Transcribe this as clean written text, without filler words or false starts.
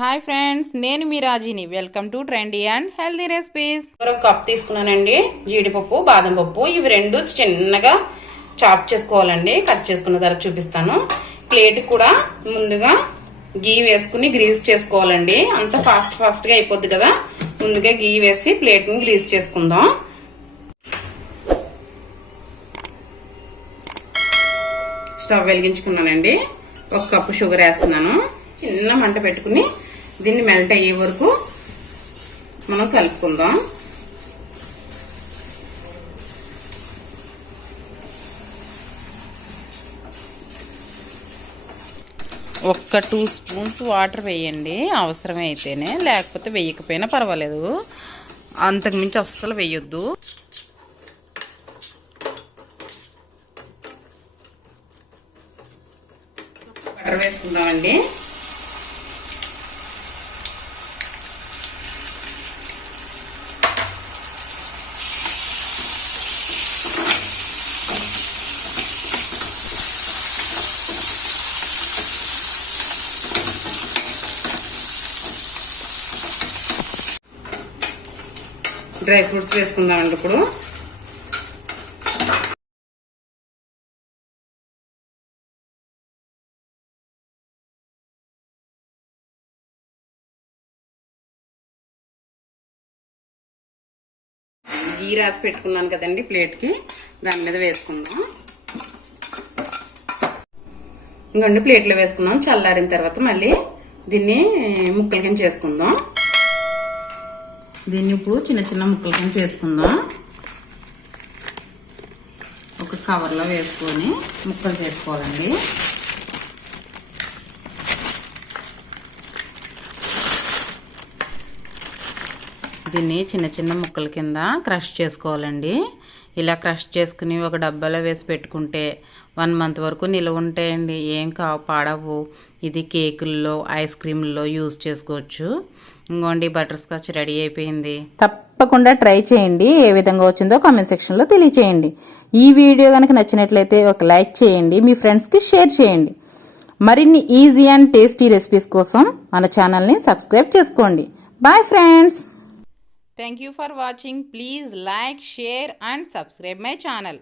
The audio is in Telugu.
హాయ్ ఫ్రెండ్స్, నేను మీ రాజీని. Welcome to trendy and healthy recipes. ఒక కప్ తీసుకున్నానండి జీడిపప్పు, బాదం పప్పు. ఇవి రెండు చిన్నగా చాప్ చేసుకోవాలండి. కట్ చేసుకున్న తర్వాత చూపిస్తాను. ప్లేట్ కూడా ముందుగా గీ వేసుకుని గ్రీస్ చేసుకోవాలండి. అంత ఫాస్ట్గా అయిపోద్ది కదా. ముందుగా గీ వేసి ప్లేట్ని గ్రీస్ చేసుకుందాం. స్టవ్ వెలిగించుకున్నానండి. ఒక కప్పు షుగర్ వేస్తున్నాను. చిన్న మంట పెట్టుకుని దీన్ని మెల్ట్ అయ్యే వరకు మనం కలుపుకుందాం. ఒక్క 2 స్పూన్స్ వాటర్ వేయండి అవసరమైతేనే, లేకపోతే వేయకపోయినా పర్వాలేదు. అంతకుమించి అస్సలు వేయొద్దు. బటర్ వేసుకుందామండి. డ్రై ఫ్రూట్స్ వేసుకుందామండి. ఇప్పుడు గీ రాసి పెట్టుకున్నాను కదండి ప్లేట్కి, దాని మీద వేసుకుందాం. ఇంకొండి ప్లేట్లో వేసుకున్నాం. చల్లారిన తర్వాత మళ్ళీ దీన్ని ముక్కల కింద చేసుకుందాం. దీన్ని ఇప్పుడు చిన్న చిన్న ముక్కల కింద చేసుకుందాం. ఒక కవర్లో వేసుకొని ముక్కలు చేసుకోవాలండి. దీన్ని చిన్న చిన్న ముక్కల కింద క్రష్ చేసుకోవాలండి. ఇలా క్రష్ చేసుకుని ఒక డబ్బాలో వేసి పెట్టుకుంటే 1 మంత్ వరకు నిల్వ ఉంటాయండి. ఏం పాడవు. ఇది కేకుల్లో, ఐస్ క్రీమ్లో యూజ్ చేసుకోవచ్చు. ఇంకోండి బటర్ స్కాచ్ రెడీ అయిపోయింది. తప్పకుండా ట్రై చేయండి. ఏ విధంగా వచ్చిందో కామెంట్ సెక్షన్లో తెలియచేయండి. ఈ వీడియో కనుక నచ్చినట్లయితే ఒక లైక్ చేయండి. మీ ఫ్రెండ్స్కి షేర్ చేయండి. మరిన్ని ఈజీ అండ్ టేస్టీ రెసిపీస్ కోసం మన ఛానల్ని సబ్స్క్రైబ్ చేసుకోండి. Bye friends. Thank you for watching. Please like, share and subscribe my channel.